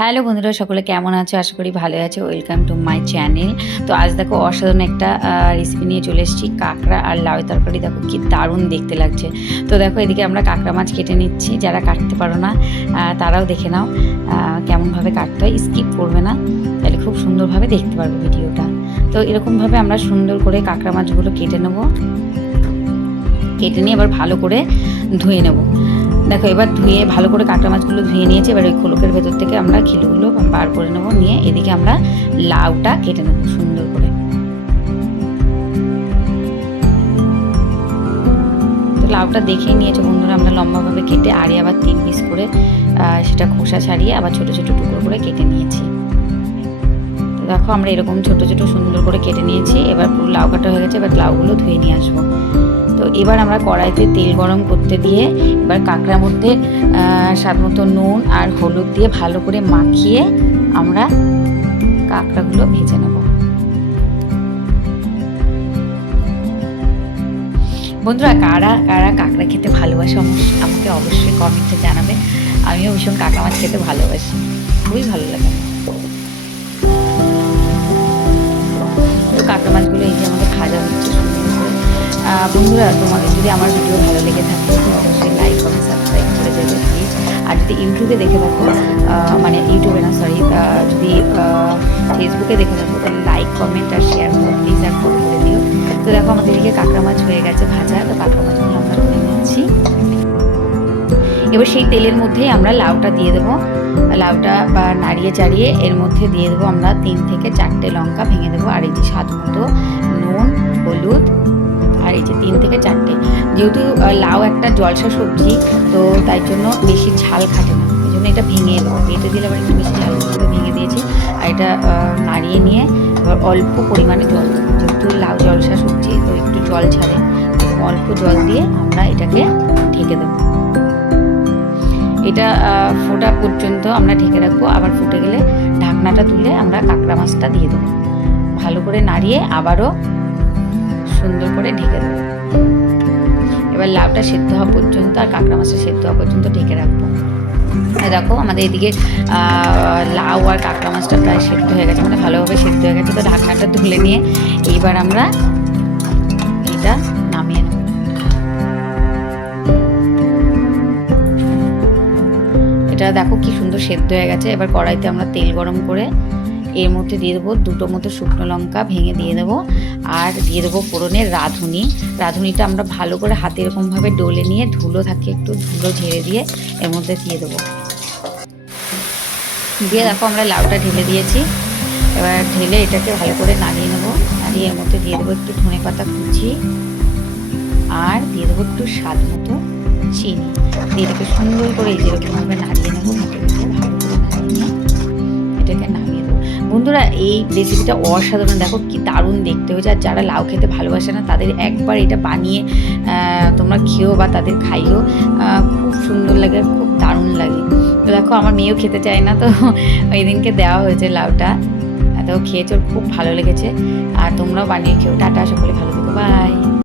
Hello বন্ধুরা, সকলে কেমন আছো? আশা করি ভালো আছো। ওয়েলকাম টু মাই চ্যানেল তো আজ দেখো অসাধারণ একটা রেসিপি নিয়ে চলে এসেছি, কাঁকড়া আর লাউ তরকারি। দেখো কি দারুণ দেখতে লাগছে। তো দেখো এদিকে আমরা কাঁকড়া মাছ কেটে নিচ্ছি, যারা কাটতে পারো না তারাও দেখে নাও কেমনভাবে কাটতে হয়। স্কিপ করবে না, তাহলে খুব সুন্দরভাবে দেখতে পারবে ভিডিওটা। তো এরকমভাবে আমরা সুন্দর করে কাঁকড়া মাছগুলো কেটে নেব। কেটে নিয়ে এবার ভালো করে ধুয়ে নেব। দেখো, এবার ধুয়ে ভালো করে কাঁকড়া মাছগুলো ধুয়ে নিয়েছি। এবার ওই খোলকের ভেতর থেকে আমরা খিলুগুলো বার করে নেব। নিয়ে এদিকে আমরা লাউটা কেটে নেব সুন্দর করে। লাউটা দেখেই নিয়েছো বন্ধুরা, আমরা লম্বাভাবে কেটে আড়ে আবার তিন পিস করে সেটা খোসা ছাড়িয়ে আবার ছোট ছোট টুকরো করে কেটে নিয়েছি। তো দেখো, আমরা এরকম ছোট ছোট সুন্দর করে কেটে নিয়েছি। এবার পুরো লাউ কাটা হয়ে গেছে, এবার লাউগুলো ধুয়ে নিয়ে আসব। তো এবার আমরা কড়াইতে তেল গরম করতে দিয়ে এবার কাঁকড়ার মধ্যে স্বাদ মতো নুন আর হলুদ দিয়ে ভালো করে মাখিয়ে আমরা কাঁকড়াগুলো ভেজে নেব। বন্ধুরা, কারা কারা কাঁকড়া খেতে ভালোবাসে আমাকে অবশ্যই কমেন্টে জানাবে। আমিও ভীষণ কাঁকড়া মাছ খেতে ভালোবাসি। খুবই ভালো লাগে। তো কাঁকড়া মাছগুলো এই যে আমাদের ভাজা হচ্ছে। বন্ধুরা তোমাদের যদি আমার ভিডিও ভালো লেগে থাকে অবশ্যই লাইক কমেন্ট সাবস্ক্রাইব করে দেবে প্লিজ আর যদি ইউটিউবে দেখে থাকো মানে ইউটিউবে না সরি যদি ফেসবুকে দেখে থাকো, তাহলে লাইক কমেন্ট আর শেয়ার করো প্লিজ আর ফলো করে দিও। তো দেখো, আমাদের এদিকে কাঁকড়া মাছ হয়ে গেছে ভাজা, তো কাঁকড়া মাছগুলো আমরা তুলে নিচ্ছি। এবার সেই তেলের মধ্যেই আমরা লাউটা দিয়ে দেবো। লাউটা বা নাড়িয়ে চাড়িয়ে এর মধ্যে দিয়ে দেবো আমরা তিন থেকে চারটে লঙ্কা, ভেঙে দেবো। আর এই যে স্বাদ মতো নুন, হলুদ আর এই যে তিন থেকে চারটে। যেহেতু লাউ একটা জলসা সবজি, তো তাই জন্য বেশি ঝাল খাটে না। এই জন্য এটা ভেঙে দেবো বেটে দিলে আবার একটু বেশি ঝাল করে ভেঙে দিয়েছি। আর এটা নাড়িয়ে নিয়ে এবার অল্প পরিমাণে জল যেহেতু লাউ জলসা সবজি, তো একটু জল ছাড়ে। তো অল্প জল দিয়ে আমরা এটাকে ঢেকে দেবো। এটা ফোটা পর্যন্ত আমরা ঢেকে রাখব। আবার ফুটে গেলে ঢাকনাটা তুলে আমরা কাঁকড়া মাছটা দিয়ে দেবো। ভালো করে নাড়িয়ে আবারও সুন্দর করে ঢেকে দেবো। এবার লাউটা সেদ্ধ হওয়া পর্যন্ত আর কাঁকড়া মাছটা সেদ্ধ হওয়া পর্যন্ত ঢেকে রাখব। দেখো আমাদের এদিকে লাউ আর কাঁকড়া মাছটা প্রায় সেদ্ধ হয়ে গেছে মানে ভালোভাবে সেদ্ধ হয়ে গেছে। তো ঢাকনাটা তুলে নিয়ে এইবার আমরা এটা নামিয়ে নেব। এটা দেখো কি সুন্দর সেদ্ধ হয়ে গেছে। এবার কড়াইতে আমরা তেল গরম করে এর মধ্যে দিয়ে দেবো দুটো মতো শুকনো লঙ্কা ভেঙে দিয়ে দেবো আর দিয়ে দেবো ফোড়নের রাঁধুনি। রাঁধুনিটা আমরা ভালো করে হাতে এরকমভাবে ডলে নিয়ে ধুলো থাকে একটু ধুলো ঝেড়ে দিয়ে এর মধ্যে দিয়ে দেবো। দিয়ে দেখো আমরা লাউটা ঢেলে দিয়েছি। এবার ঢেলে এটাকে ভালো করে নাড়িয়ে নেব। নাড়িয়ে এর মধ্যে দিয়ে দেবো একটু ধনে পাতা কুচি আর দিয়ে দেবো একটু স্বাদ মতো চিনি। দিয়ে এটাকে সুন্দর করে এই যেরকমভাবে নাড়িয়ে নেব। বন্ধুরা, এই রেসিপিটা অসাধারণ। দেখো কি দারুণ দেখতে হয়েছে। আর যারা লাউ খেতে ভালোবাসে না, তাদের একবার এটা বানিয়ে তোমরা খেও বা তাদের খাইও খুব সুন্দর লাগে খুব দারুণ লাগে। তো দেখো, আমার মেয়েও খেতে চায় না, তো ওই দিনকে দেওয়া হয়েছে লাউটা। তো খেয়েছে, খুব ভালো লেগেছে। আর তোমরাও বানিয়ে খেও। টাটা, সকলে ভালো থেকো। বাই